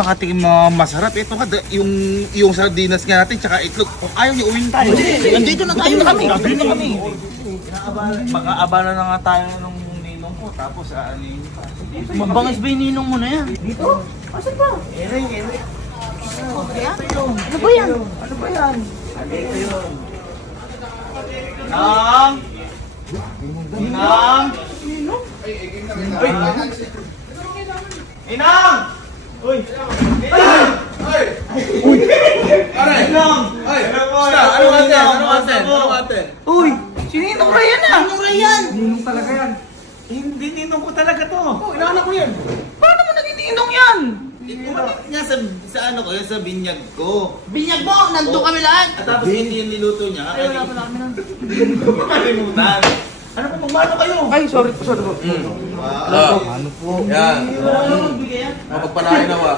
Nakatikim mga masarap. Ito nga, yung sardinas nga natin, tsaka itlog. Kung ayaw niyo, uwing tayo. Nandito na tayo na kami. Nandito na kami. Mag-aabala na nga tayo nung ninong ko, tapos aanin pa. Mabangis ba yung ninong mo na yan? Dito? Asan ba? Ering. Ano ba yan? Ano ba yan? Ito yun. Ninang! Ninang! Uy! Ninang! Uy! Ninang! Uy! Ninang! Ano ate? Uy! Si Ninong Ryan ah! Ninong Ryan! Ninong talaga yan. Hindi ninong ko talaga to. Oh, inaanak ko yan. Paano mo naging ninong yan? Umalit nga sa ano ko, sa binyag ko. Binyag mo! Nandun kami lahat! At tapos hindi yung niluto niya. Ay, wala pala kami nun. Kalimutan. Ano po, magmano kayo? Ay, sorry po. Wow. Ano po? Yan. Wala naman magbigay yan. Mapagpalain na wa.